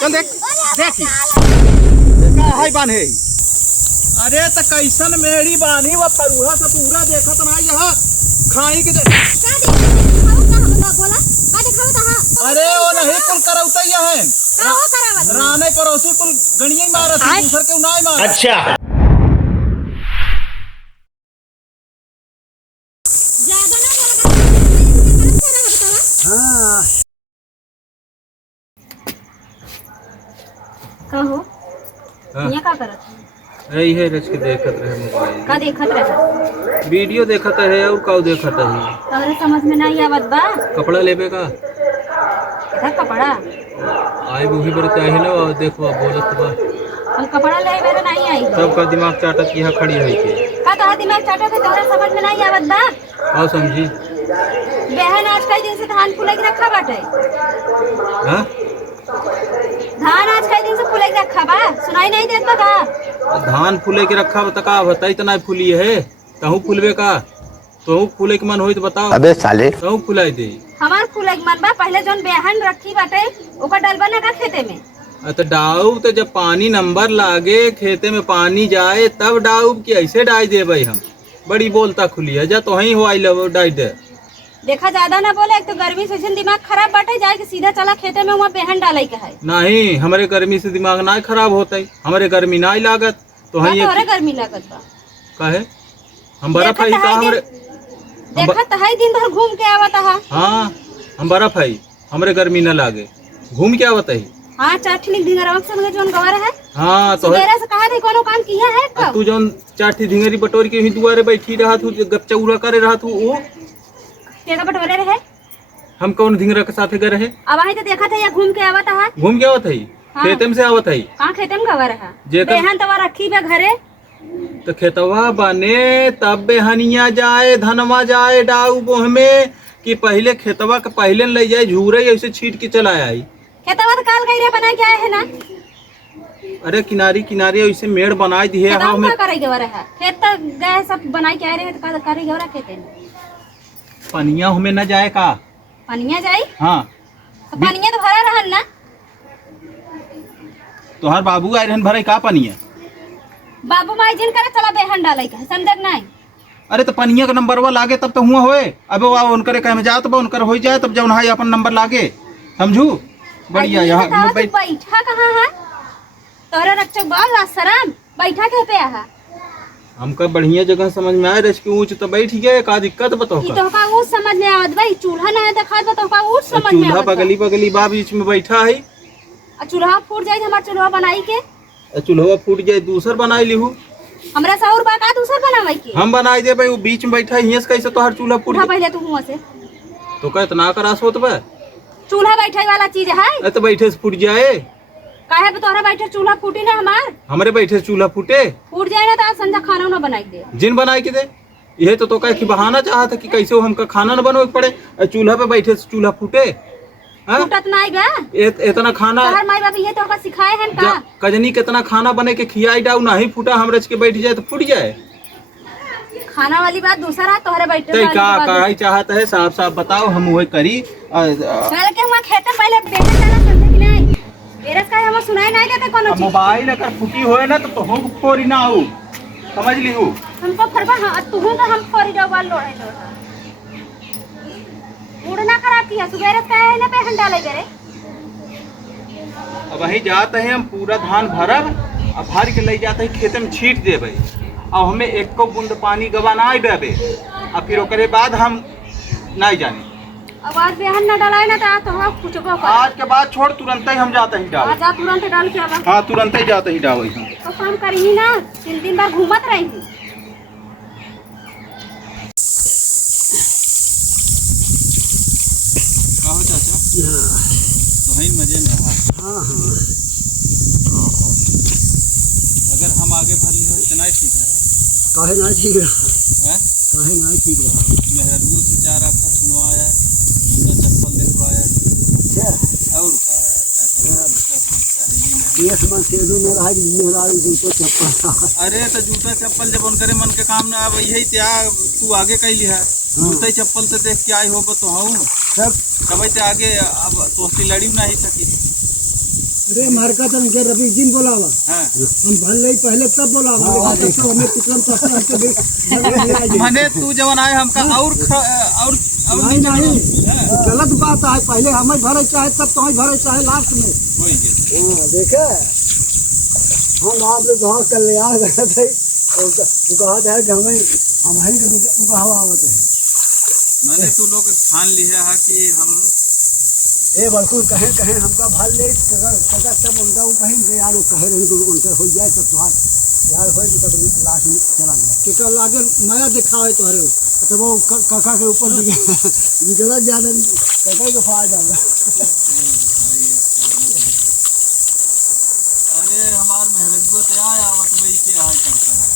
चल देख देखी देखा है बांधे। अरे तो कैसन मेरी बानी वो फरुहा से पूरा देखत ना यहाँ खाई के अरे वो नहीं कुल करौता है राने पड़ोसी कुल गणिये मारत दूसर के उनाई मारत। अच्छा हाँ कहो ये का करत यही है रच के देखत रहे मोबाइल का देखत रहे वीडियो देखत है और का देखत है तोहरे समझ में नहीं आवत बा कपड़ा लेबे का इधर कपड़ा आई बूही पर चाहे लो और देखो बोलत बा हम कपड़ा ले मेरे नहीं आई सबका दिमाग चाटत यहाँ खड़ी है के का तोहरा दिमाग चाटो के तोहरा समझ में नहीं आवत बा आओ समझी बहन आज कई दिन से धान फुले के रखा बाटे हां धान आज कई दिन से फुले के रखा बा सुनाई नहीं देत बा का धान फूले के रखा बता बताई तो नहीं फूली है तहु फूलबे का तो फूले के मन होई तो बताओ। अबे साले तहु फुलाई दे हमार फुले के मन बा पहले जोन बेहन रखी बाटे ओकर डलबा ना का खेते में तो डाऊब तो जब पानी नंबर लागे खेते में पानी जाए तब डाऊब की ऐसे डाई दे भाई हम बड़ी बोलता खुली है जा तो वही हो आई लो डाई दे देखा ज्यादा ना बोले एक तो गर्मी से दिमाग खराब बाटे जाए के सीधा चला खेते में वहाँ बेहन डाले के है नहीं हमारे गर्मी से दिमाग ना खराब होता है हमारे गर्मी ना लागत तो है तोहरे गर्मी लागत बा काहे हम बर्फ है का हमरे देखा तो है दिन भर घूम के आवत है। हाँ हम बर्फ है हमरे गर्मी ना लागे घूम के आवत है। हाँ चाटनी ढिंगरवा से जोन गवर है हाँ तो मेरे से कहा थी कोनो काम किया है कब तू जोन चाटी ढिंगरी बटोर के ही दुआरे बैठी रहा तू गपचौरा करे रहा तू वो तेरा बटोरे रहे हम कौन ढिंगरा के साथे गए रहे अब वही तो देखा था या घूम के आवत है घूम के आवत है खेते में से आवत है कहाँ खेते में गवर है जेकर- बेहन तवा रखी बे घरे तो खेतवा बने तब बेहनिया जाए धनवा जाए डाऊ बोह में कि पहले खेतवा के पहले ले जाए झूरे ऐसे छीट के चला आई खेतवा तो काल गई रे बना के आए है ना अरे किनारी किनारे ऐसे मेड़ बनाई दिए खेतवा हमें का करे गवर है खेत तो गए सब बनाई के आए रहे तो का करे गवर खेते में पनिया हमें न जाए का पनिया जाई हाँ तो पनिया तो भरा रहन ना तोहर बाबू आए रहन भरे का पनिया बाबू माई जिन करे चला बेहन डाले का समझक नहीं अरे तो पनिया का नंबरवा लागे तब तो हुआ होए अब वो उनकरे कहे में जात बा उनकर हो जाए तब जब अपन नंबर लागे समझू बढ़िया यहाँ बैठा कहाँ है तोहरा रक्षक बाल शराब बैठा के पे है हमका बढ़िया जगह समझ में आए रस की ऊंच तो बैठ गए का दिक्कत बताओ ई तो का ऊ समझ में आवत भाई चूल्हा ना है देखा तो का ऊ समझ में चूल्हा आवत बगली बगली बा बीच में बैठा है आ चूल्हा फूट जाए हमार चूल्हा बनाई के चूल्हा फूट जाए दूसर बनाई लिहू हमरा सौर बा का दूसर बनावे के हम बनाई दे भाई वो बीच में बैठा है कैसे तोहर चूल्हा फूट चूल्हा पहले तू हुआ से तो का इतना करास होत बा चूल्हा बैठे वाला चीज है तो बैठे से फूट जाए काहे पे तोहरा बैठे चूल्हा फूटी ना हमार हमारे बैठे से चूल्हा फूटे फूट जाए ना तो आज संजा खाना ना बनाई दे जिन बनाई के दे ये तो कह कि बहाना चाहता कि कैसे वो हमका खाना न बनवे पड़े चूल्हा पे बैठे से चूल्हा फूटे फूटत नहीं बा इतना खाना तोहर माई बाप ये तो का सिखाए हैं का कजनी कितना खाना बने के खियाई डाउ नहीं फूटा हमरे के बैठ जाए तो फूट जाए खाना वाली बात दूसरा है तोहरे बैठे तो वाली का बात कहा चाहता है साफ साफ बताओ हम वही करी चल के हम खेते पहले बेटे जाना समझे कि नहीं बेरस का हम सुनाई नहीं देते कोनो चीज मोबाइल अगर फूटी होए ना तो हम फोरी ना हो समझ लिहू हमको फरबा हां तू तो हम फोरी डबल लोड़े लोड़ा उड़ना खराब किया सुबेरे का है ना पे हंडा ले करे अब वही जाते हैं हम पूरा धान भरब अब भर के ले जाते हैं खेत में छीट देवे और हमें एक को बूंद पानी गवा ना देवे और फिर ओकरे बाद हम नहीं जाने अब आज बेहन ना डालाए ना तो हम कुछ को आज के बाद छोड़ तुरंत ही हम जाते ही डाल आज आप तुरंत डाल के आवा हाँ तुरंत ही जाते ही डाल हम तो काम करी ना 3 बार घूमत रही कहो चाचा तो है मजे में हाँ अगर हम आगे भर ली हो इतना ही ठीक रहा काहे ना ठीक रहा काहे ना ठीक रहा मेहरबू से 4 अक्षर सुनवाया जूता चप्पल दिखवाया अच्छा और ये समझ से दो मेरा है मेरा जूता चप्पल अरे तो जूता चप्पल जब उनकरे मन के काम ना अब यही त्याग तू आगे कैली है जूता चप्पल से देख के आई हो तो हूँ सब कभी ते आगे अब तो लड़ी नहीं सकी अरे मारका तन के रवि दिन बोलावा हाँ। हम भल नहीं पहले तब बोलावा लेकिन तो हमें कितना तक मने तू जवन आए हमका और नहीं नहीं गलत बात है। पहले हमें भरे चाहे तब तो भरे चाहे लास्ट में। हाँ देखे हम आप लोग वहाँ कल्याण गए थे तो कहा था कि हमें हमारी उगावा आवत है। मैंने तू लोग ठान लिया है कि हम ए बिल्कुल कहें कहें हमका भाल ले सगा तब उनका वो कहें कि यार वो कहे रहे उनका हो जाए तब तुहार यार हो तब लास्ट में चला गया केकर लागे माया दिखावे तोहरे तब वो काका के ऊपर निकला ज्यादा काका को फायदा होगा। अरे हमार मेहरजबत आवत वही के हाय करता है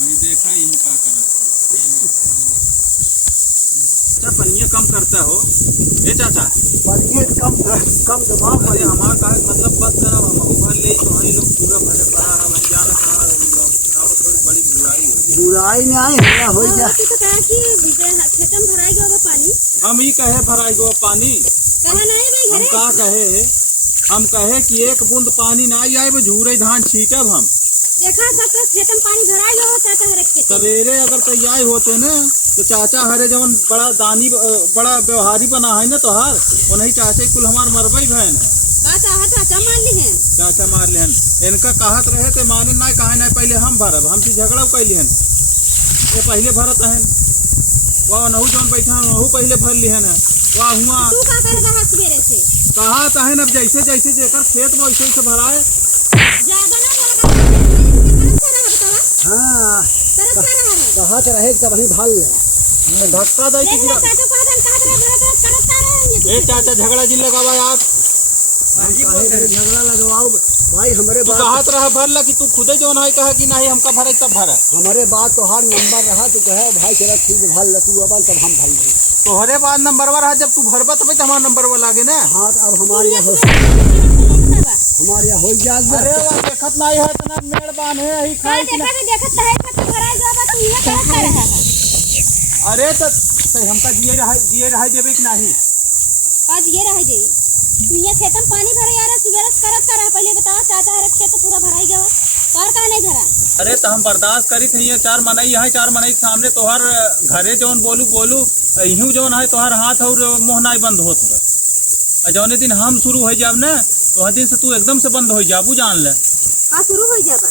वही देखा ही का करत चाचा पनिया कम करता हो ए चाचा पनिया कम दबाव अरे हमारा का मतलब बस जरा हम भर ले तो हम लोग पूरा भरे पड़ा है भाई जाना कहां थोड़ी बड़ी बुराई नहीं आई है हो जा तो कहा कि खेतम भराई गयो पानी हम ही कहे भराई गो पानी कहा नहीं भाई हम घरे का कहे हम कहे कि एक बूंद पानी ना आए वो झूरे धान छीटब हम देखा सब तो खेतम पानी भराई गयो चाचा हरे खेत सवेरे अगर तैयार होते ना तो चाचा हरे जवन बड़ा दानी बड़ा व्यवहारी बना है ना तोहार वो नहीं चाचा कुल हमार मरबई बहन है का चाचा मान ली हैं चाचा मार लेहन इनका कहत रहे थे माने ना कहे ना पहले हम भरब हमसे झगड़ा कैली हन ये पहले भरत हन वह नहू जौन बैठा वहू पहले भर लिहन है वह हुआ तू का कर रहा सवेरे से कहा तहन अब जैसे जैसे जेकर खेत में वैसे वैसे भराए ज्यादा ना बोला हाँ तरस कर रहा है कहा तो रहे तब ही भाल ले धक्का दे के गिरा चाचा का धन का रहे करत रहे ए चाचा झगड़ा जिन लगावा यार झगड़ा लगवाओ भाई हमारे तू बात कहत रहा भरला कि तू खुदे जौन है कहा कि नहीं हमका भरे तब भरा हमारे बात तो हर नंबर रहा तो कहे भाई चला ठीक भल ले तू अब तब हम भल ले तोहरे बाद नंबरवा रहा जब तू भरबा तब हमारा नंबरवा लागे ना हाँ तो अब हमारे यहाँ हो जात बा। अरे वो देखत नहीं है इतना मेहरबान है ही का खाए देखत है खत्म भराई गयो तू ये करत कर रहा है अरे तो हमका जिए रहा देवे कि नहीं आज ये रह जाई तू ये खेतम पानी भरे यार सवेरे करत कर पहले बता चाचा हरे खेत पूरा भराई गयो तोर का नहीं भरा अरे तो हम बर्दाश्त करी थी ये चार मनई है चार मनई के सामने तोहर घरे जौन बोलू यूं जौन है तोहर हाथ और मुँह नहीं बंद होत बा जौने दिन हम शुरू हो जाब ना तो हर दिन से तू एकदम से बंद हो जाबू जान ले हां शुरू हो जाबा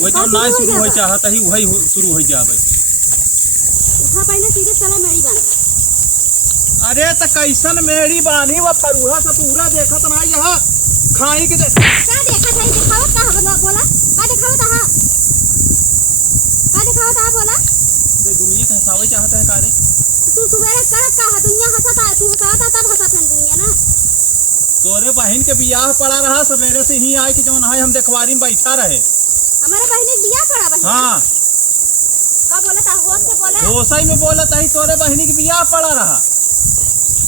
वही जौन नहीं शुरू हो चाहत ही वही शुरू हो जाबे उठा पहले सीधे चला मेरी बात अरे तो कैसन मेरी बानी वो फरुहा से पूरा देखत ना यहाँ खाई के का देखा था दिखाओ का बोला का दिखाओ था बोला तो दुनिया का हिसाब चाहता है कारे तू सवेरे करत का दुनिया हंसता है तू हंसता तब हंसत है दुनिया ना तोरे बहन के बियाह पड़ा रहा सवेरे से ही आए कि जौन है हम देखवारी में बैठा रहे हमारे बहन ने बियाह पड़ा बहन हाँ का बोला था होश से बोला होसई में बोला था तोरे बहनी के बियाह पड़ा रहा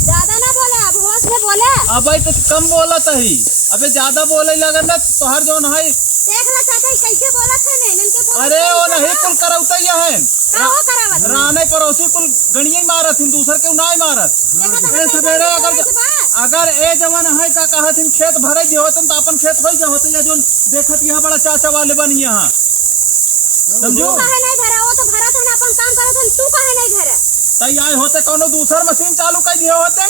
ज्यादा ना बोला अब होश से बोला अब तो कम बोला ही अबे ज्यादा बोले लगन ना तोहर जौन है देख ला चाचा कैसे बोला था ने इनके बोला अरे वो नहीं कुल करौता ही है का हो करावत राने पड़ोसी कुल गणिया ही मारत हिन दूसर के नहीं मारत ए सवेरे अगर ए जवान है का कहत हिन खेत भरे जे होतन तो अपन खेत होई जे होते या जोन देखत यहाँ बड़ा चाचा वाले बनी यहाँ समझो काहे नहीं भरा वो तो भरा था ना अपन काम करत हन तू काहे नहीं भरा तई आए होते कोनो दूसर मशीन चालू कर दिए होते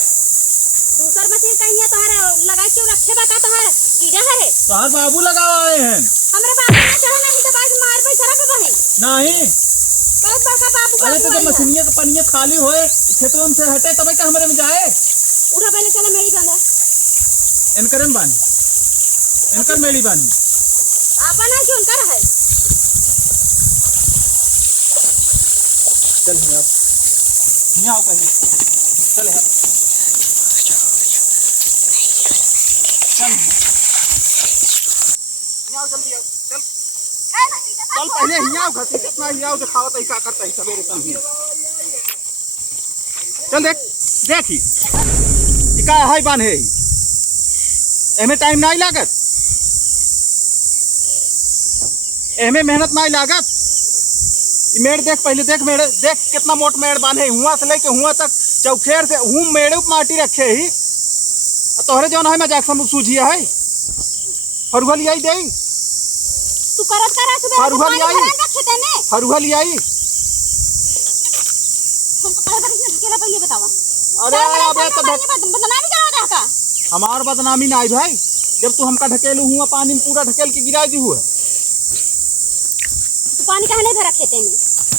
दूसर मशीन कहिया तोहरा लगा के रखे बा का तोहर जीजा है तोहर बाबू लगावा आए हैं हमरे बाबू ना चढ़ा नहीं तो बाज मार पे चढ़ा पे बहे नहीं बहुत बड़का बाबू अरे तो जब मशीनिया के पनिया खाली होए खेतों से हटे तब का हमरे में जाए उठा पहले चला मेरी बंदा इनकर बानी इनकर मेरी बानी आपन है क्यों कर है चल यहाँ आओ पहले चल यार चल यहाँ जल्दी आओ चल चल पहले यहाँ घसी कितना यहाँ दिखाओ तो क्या करता है सवेरे कल ही चल देखी का है बान है एमे टाइम नहीं लागत एमे मेहनत नहीं लागत मेड़ देख पहले देख मेड़ देख कितना मोट मेड़ बांधे हुआ से लेके हुआ तक चौखेर से हूँ मेड़े माटी रखे ही तोहरे जौन है मैं जाके सूझिया है फरुहा लियाई दे तू करत करा सुबह फरुहा पानी लियाई भरन खेते में फरुहा लियाई। हमको कहे बार इसने केला पहले बतावा। अरे अबे तो बदनामी करा दे का हमार बदनामी नहीं भाई, जब तू हमका ढकेलू हुआ पानी में पूरा ढकेल के गिरा दी हुआ। तू पानी काहे नहीं भरा खेते में?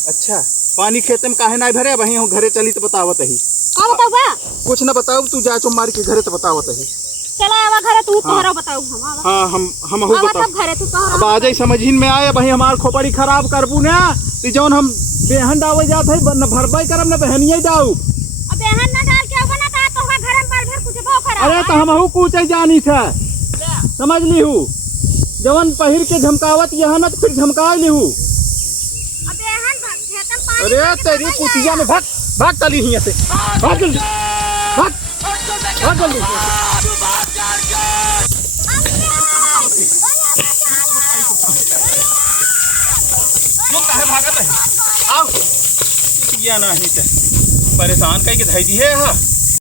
अच्छा पानी खेते में काहे नहीं भरे? वही हम घरे चली तो बतावत ही। का बताऊ बा? कुछ न बताऊ, तू जा चो मार के घरे तो बतावत ही। चला आवा घरे तू तोहरा बताऊ हम आवा। हाँ हम हो आवा बताओ। तब घरे तू तोहरा अब आ जाई समझिन में आए वही हमार खोपड़ी खराब करबू ना ती जौन हम बेहन डावे जात है न भरबाई करम न बहनिए दाऊ। अब बेहन ना डाल के आवा ना का तोहरा घरे में भर कुछ भो करा। अरे तो हम हूँ पूछे जानी था समझ ली हूँ जवन पहिर के झमकावत यहाँ न फिर झमका ली हूँ। अब बेहन खेतम पानी अरे तेरी कुटिया में भाग भाग चली यहाँ से, भाग जल्दी भाग भाग जल्दी। आओ नहीं परेशान कहीं के धई दी है।